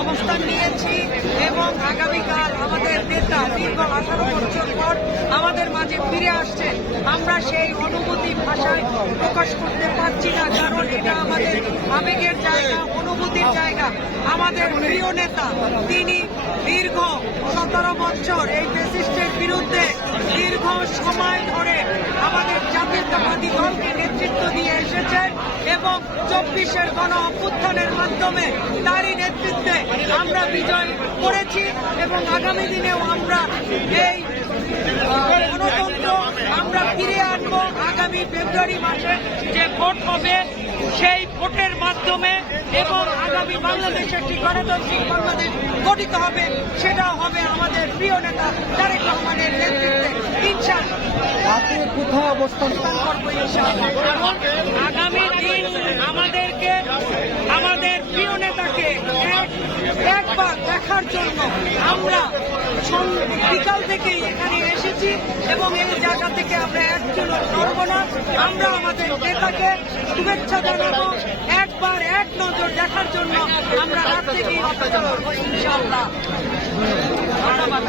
অবস্থান নিয়েছি এবং আগামীকাল আমাদের নেতা দীর্ঘ 18 বছর পর আমাদের মাঝে ফিরে আসছে। আমরা সেই অনুভূতি ভাষায় প্রকাশ করতে পারছি না, কারণ এটা আমাদের আবেগের জায়গা, অনুভূতির জায়গা। আমাদের প্রিয় নেতা, তিনি দীর্ঘ 17 বছর এই ফ্যাসিস্টের বিরুদ্ধে দীর্ঘ সময় ধরে আমাদের জাতীয়তাবাদী দলকে নেতৃত্ব দিয়ে এসেছেন এবং 24-এর গণ অভ্যুত্থানের মাধ্যমে তারই নেতৃত্বে আমরা বিজয় করেছি এবং আগামী দিনেও আমরা এই গণতন্ত্র আমরা ফিরিয়ে আনবো। আগামী ফেব্রুয়ারি মাসে যে ভোট হবে সেই ভোটের মাধ্যমে এবং আগামী বাংলাদেশে একটি গণতান্ত্রিক বাংলাদেশ গঠিত হবে, সেটাও হবে আমাদের প্রিয় নেতা তারেক রহমানের নেতৃত্বে ইনশাআল্লাহ। আপনি কোথায় অবস্থান করবো ইনশাআল্লাহ, কারণ আগামী দিন আমাদেরকে আমাদের প্রিয় নেতাকে একবার দেখার জন্য আমরা বিকাল থেকেই এখানে এসেছি এবং এই জায়গা থেকে আমরা একজনও সরব না। আমরা আমাদের নেতাকে শুভেচ্ছা জানাবো, একবার এক নজর দেখার জন্য আমরা রাত থেকেই অপেক্ষা করবো ইনশাআল্লাহ। ধন্যবাদ।